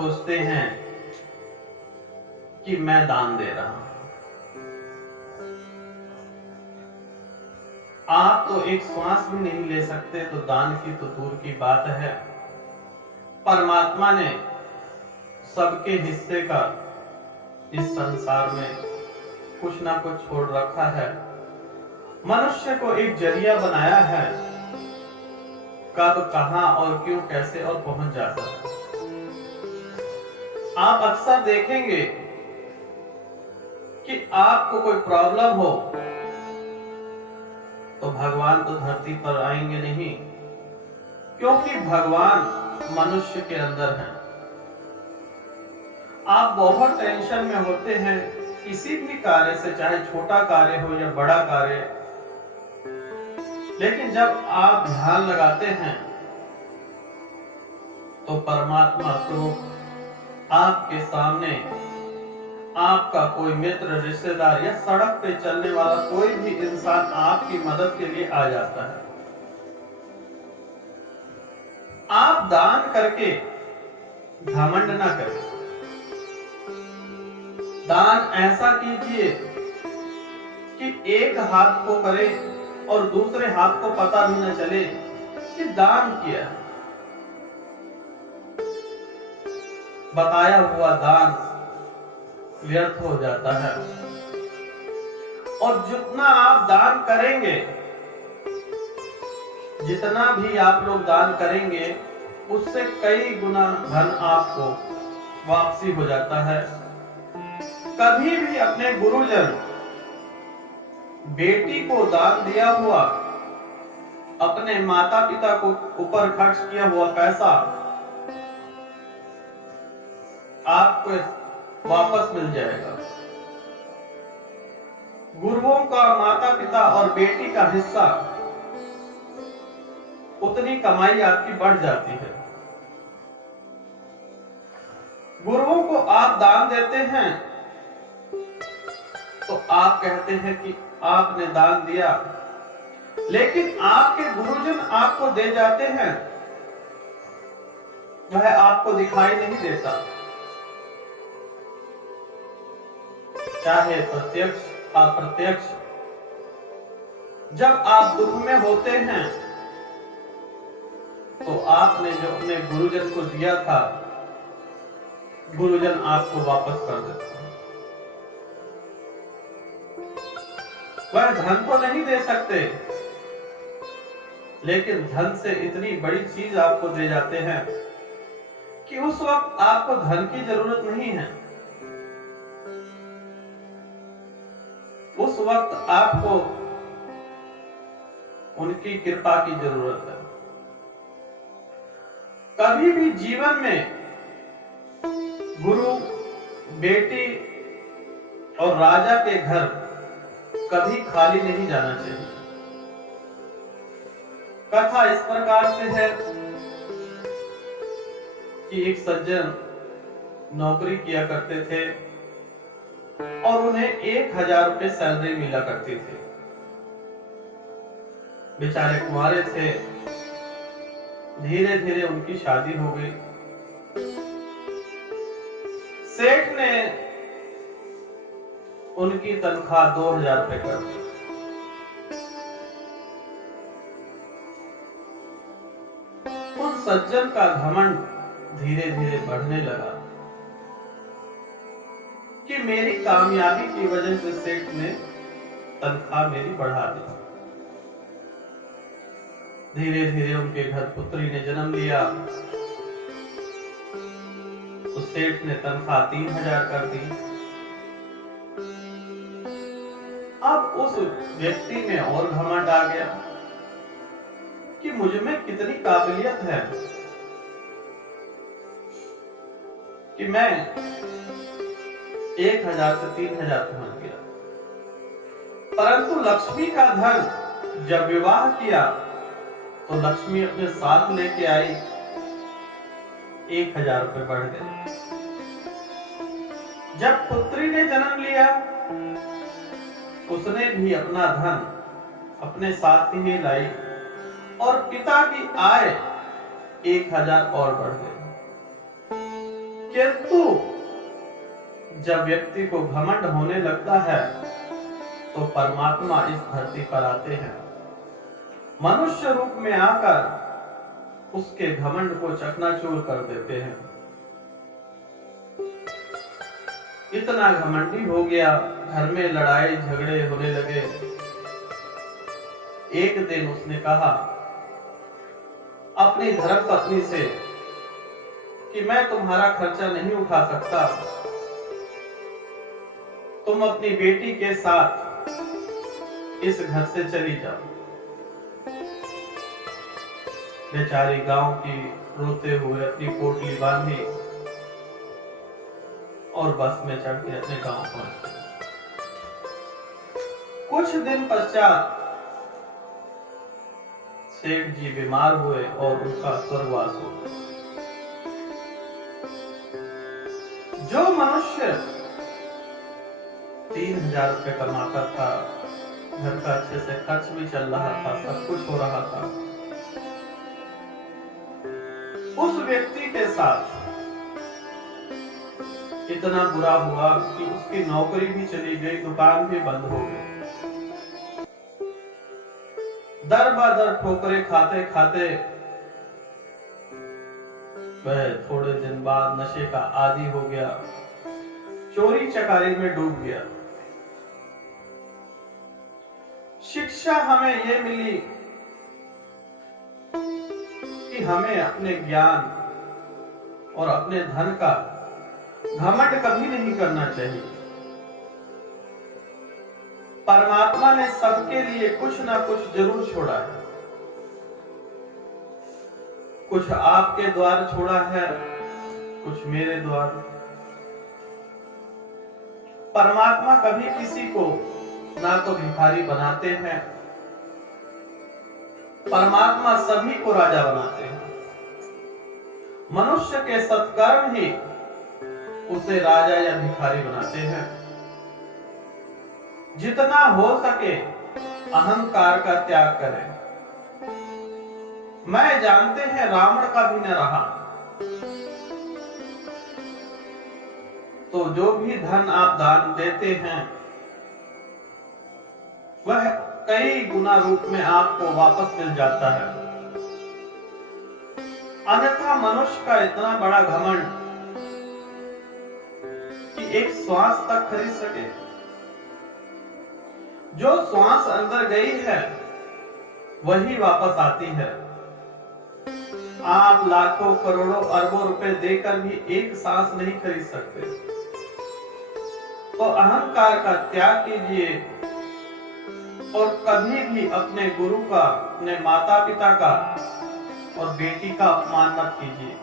सोचते हैं कि मैं दान दे रहा हूं। आप तो एक श्वास भी नहीं ले सकते, तो दान की तो दूर की बात है। परमात्मा ने सबके हिस्से का इस संसार में कुछ ना कुछ छोड़ रखा है। मनुष्य को एक जरिया बनाया है, कब कहां और क्यों कैसे और पहुंच जाता है। आप अक्सर देखेंगे कि आपको कोई प्रॉब्लम हो तो भगवान तो धरती पर आएंगे नहीं, क्योंकि भगवान मनुष्य के अंदर है। आप बहुत टेंशन में होते हैं किसी भी कार्य से, चाहे छोटा कार्य हो या बड़ा कार्य, लेकिन जब आप ध्यान लगाते हैं तो परमात्मा स्वरूप आपके सामने, आपका कोई मित्र, रिश्तेदार या सड़क पे चलने वाला कोई भी इंसान आपकी मदद के लिए आ जाता है। आप दान करके घमंड ना करें। दान ऐसा कीजिए कि एक हाथ को करे और दूसरे हाथ को पता भी न चले कि दान किया। बताया हुआ दान व्यर्थ हो जाता है। और जितना आप दान करेंगे, जितना भी आप लोग दान करेंगे, उससे कई गुना धन आपको वापसी हो जाता है। कभी भी अपने गुरुजन, बेटी को दान दिया हुआ, अपने माता पिता को ऊपर खर्च किया हुआ पैसा आपको वापस मिल जाएगा। गुरुओं का माता पिता और बेटी का हिस्सा, उतनी कमाई आपकी बढ़ जाती है। गुरुओं को आप दान देते हैं तो आप कहते हैं कि आपने दान दिया, लेकिन आपके गुरुजन आपको दे जाते हैं, वह आपको दिखाई नहीं देता। चाहे प्रत्यक्ष अप्रत्यक्ष, जब आप दुख में होते हैं तो आपने जो अपने गुरुजन को दिया था, गुरुजन आपको वापस कर देते हैं। वह धन तो नहीं दे सकते, लेकिन धन से इतनी बड़ी चीज आपको दे जाते हैं कि उस वक्त आपको धन की जरूरत नहीं है। उस वक्त आपको उनकी कृपा की जरूरत है। कभी भी जीवन में गुरु, बेटी और राजा के घर कभी खाली नहीं जाना चाहिए। कथा इस प्रकार से है कि एक सज्जन नौकरी किया करते थे और उन्हें 1000 रुपए सैलरी मिला करती थी। बेचारे कुंवारे थे, धीरे धीरे उनकी शादी हो गई। सेठ ने उनकी तनख्वाह 2000 रुपए कर दी। उन सज्जन का घमंड धीरे धीरे बढ़ने लगा कि मेरी कामयाबी की वजह से सेठ ने तनख्वाह मेरी बढ़ा दी। धीरे धीरे उनके घर पुत्री ने जन्म लिया तो सेठ ने तनख्वाह 3000 कर दी। अब उस व्यक्ति में और घमंड आ गया कि मुझ में कितनी काबिलियत है कि मैं 1000 से 3000 पहुंच गया। परंतु लक्ष्मी का धन जब विवाह किया तो लक्ष्मी अपने साथ लेके आई, 1000 रुपए बढ़ गए। जब पुत्री ने जन्म लिया, उसने भी अपना धन अपने साथ ही लाई और पिता की आय 1000 और बढ़ गई। किंतु जब व्यक्ति को घमंड होने लगता है तो परमात्मा इस धरती पर आते हैं, मनुष्य रूप में आकर उसके घमंड को चकनाचूर कर देते हैं। इतना घमंडी हो गया, घर में लड़ाई झगड़े होने लगे। एक दिन उसने कहा अपनी धर्मपत्नी से कि मैं तुम्हारा खर्चा नहीं उठा सकता, तुम अपनी बेटी के साथ इस घर से चली जाओ। बेचारी गांव की रोते हुए अपनी पोटली बांधी और बस में चढ़ के अपने गांव पहुंच गई। कुछ दिन पश्चात सेठ जी बीमार हुए और उनका स्वर्गवास हो गया। जो मनुष्य 3000 रुपए कमाता था, घर का अच्छे से खर्च भी चल रहा था, सब कुछ हो रहा था, उस व्यक्ति के साथ इतना बुरा हुआ कि उसकी नौकरी भी चली गई, दुकान भी बंद हो गई। दर बदर ठोकरे खाते खाते वह थोड़े दिन बाद नशे का आदी हो गया, चोरी चकारी में डूब गया। शिक्षा हमें यह मिली कि हमें अपने ज्ञान और अपने धन का घमंड कभी नहीं करना चाहिए। परमात्मा ने सबके लिए कुछ ना कुछ जरूर छोड़ा है, कुछ आपके द्वार छोड़ा है, कुछ मेरे द्वार। परमात्मा कभी किसी को ना तो भिखारी बनाते हैं, परमात्मा सभी को राजा बनाते हैं। मनुष्य के सत्कर्म ही उसे राजा या भिखारी बनाते हैं। जितना हो सके अहंकार का त्याग करें। मैं जानते हैं रावण का भी न रहा, तो जो भी धन आप दान देते हैं वह कई गुना रूप में आपको वापस मिल जाता है। अन्यथा मनुष्य का इतना बड़ा घमंड कि एक श्वास तक खरीद सके। जो श्वास अंदर गई है वही वापस आती है। आप लाखों करोड़ों अरबों रुपए देकर भी एक सांस नहीं खरीद सकते। तो अहंकार का त्याग कीजिए और कभी भी अपने गुरु का, अपने माता पिता का और बेटी का अपमान मत कीजिए।